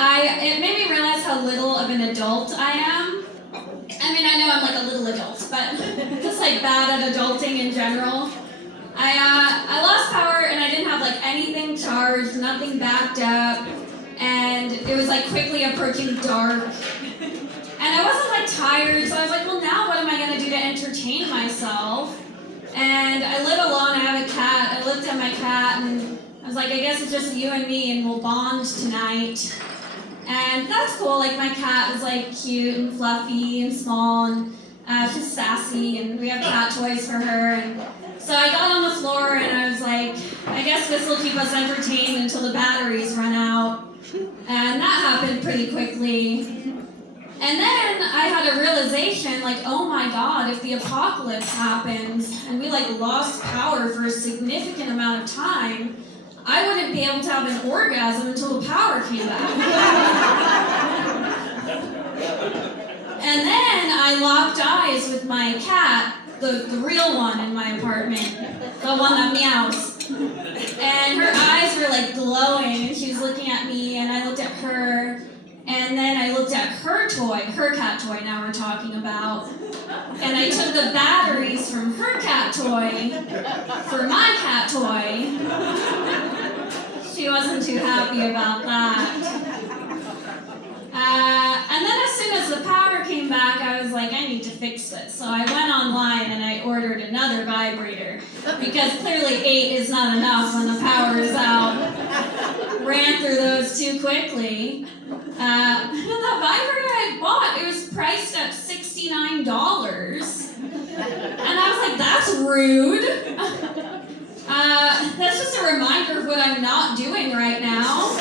It made me realize how little of an adult I am. I mean, I know I'm like a little adult, but just like bad at adulting in general. I lost power and I didn't have like anything charged, nothing backed up, and it was like quickly approaching dark. And I wasn't like tired, so I was like, well, now what am I gonna do to entertain myself? And I live alone, I have a cat. I looked at my cat and I was like, I guess it's just you and me and we'll bond tonight. And that's cool, like my cat was like cute and fluffy and small and she's sassy and we have cat toys for her. And so I got on the floor and I was like, I guess this will keep us entertained until the batteries run out. And that happened pretty quickly. And then I had a realization, like, oh my God, if the apocalypse happens and we like lost power for a significant amount of time, I wouldn't be able to have an orgasm until the power came back. And then I locked eyes with my cat, the real one in my apartment, the one that meows. And her eyes were like glowing and she was looking at me and I looked at her. And then I looked at her toy, her cat toy now we're talking about, and I took the batteries from her cat toy for my cat toy. She wasn't too happy about that. And then as soon as the power came back, I was like, I need to fix this. So I went online and I ordered another vibrator, because clearly 8 is not enough when the power is out. Ran through those too quickly. But the vibrator I bought, it was priced at $69. And I was like, that's rude. That's just a reminder of what I'm not doing right now.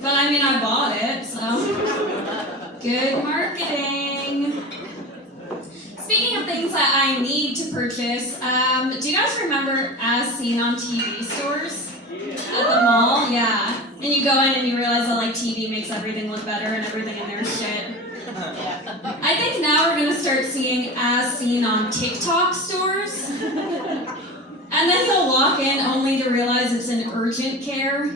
But I mean, I bought it, so good marketing. Speaking of things that I need to purchase, do you guys remember As Seen on TV stores? At the mall? Yeah. And you go in and you realize that like TV makes everything look better and everything in there is shit. I think now we're going to start seeing As Seen on TikTok stores. And then you'll walk in only to realize it's an urgent care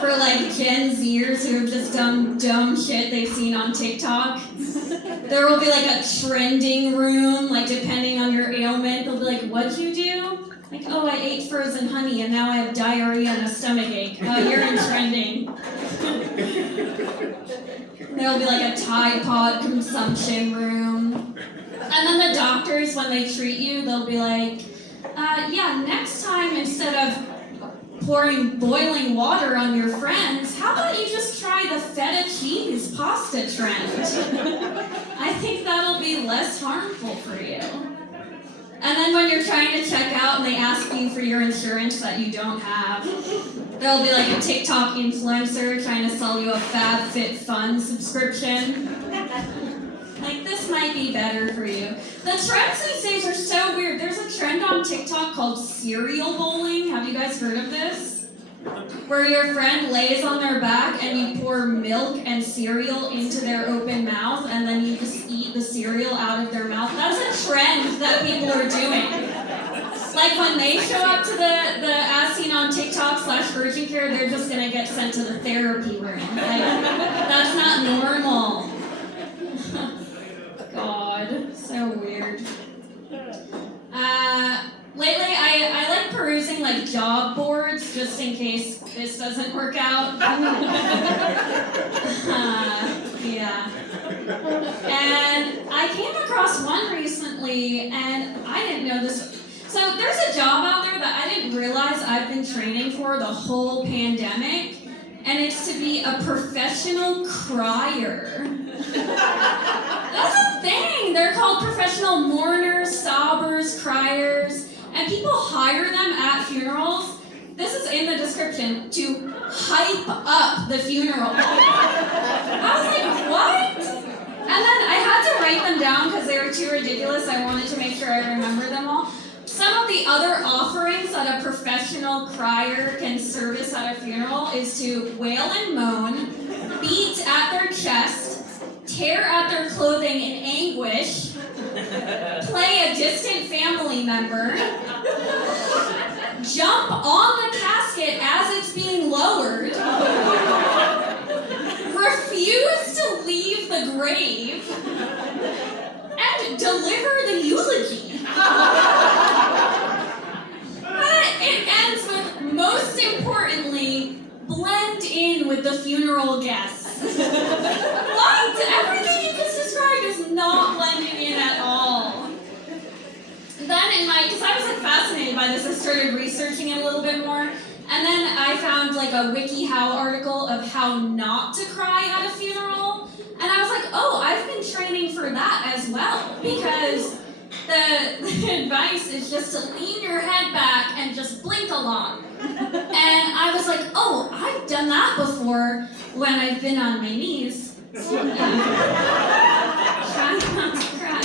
for like Gen Zers who have just done dumb shit they've seen on TikTok. There will be like a trending room, like depending on your ailment, they'll be like, what'd you do? Like, oh, I ate frozen honey and now I have diarrhea and a stomachache. You're in trending. There'll be like a Tide Pod consumption room. And then the doctors, when they treat you, they'll be like, yeah, next time instead of pouring boiling water on your friends, how about you just try the feta cheese pasta trend? I think that'll be less harmful for you. And then when you're trying to check out and they ask you for your insurance that you don't have, there'll be like a TikTok influencer trying to sell you a FabFitFun subscription. Like, this might be better for you. The trends these days are so weird. There's a trend on TikTok called cereal bowling. Have you guys heard of this? Where your friend lays on their back and you pour milk and cereal into their open mouth and then you just eat the cereal out of their mouth. That's a trend that people are doing. Like when they show up to the As Seen on TikTok /urgent care, they're just gonna get sent to the therapy room. Like, that's not normal. God, so weird. Lately, I like perusing like job boards just in case this doesn't work out. Yeah. And I came across one recently, and I didn't know this. So there's a job out there that I didn't realize I've been training for the whole pandemic, and it's to be a professional crier. That's a thing. They're called professional mourners, sobbers, criers, and people hire them at funerals. This is in the description, to hype up the funeral. I was like, what? And then I had to write them down because they were too ridiculous. I wanted to make sure I remember them all. Some of the other offerings that a professional crier can service at a funeral is to wail and moan, beat at their chest, tear at their clothing in anguish, play a distant family member, jump on the casket as it's being lowered, the grave and deliver the eulogy. But it ends with, most importantly, blend in with the funeral guests. What? Everything you just described is not blending in at all. Then because I was like fascinated by this, I started researching it a little bit more. And then I found like a WikiHow article of how not to cry at a funeral. And I was like, oh, I've been training for that as well. Because the advice is just to lean your head back and just blink a lot. And I was like, oh, I've done that before when I've been on my knees. Trying not to cry.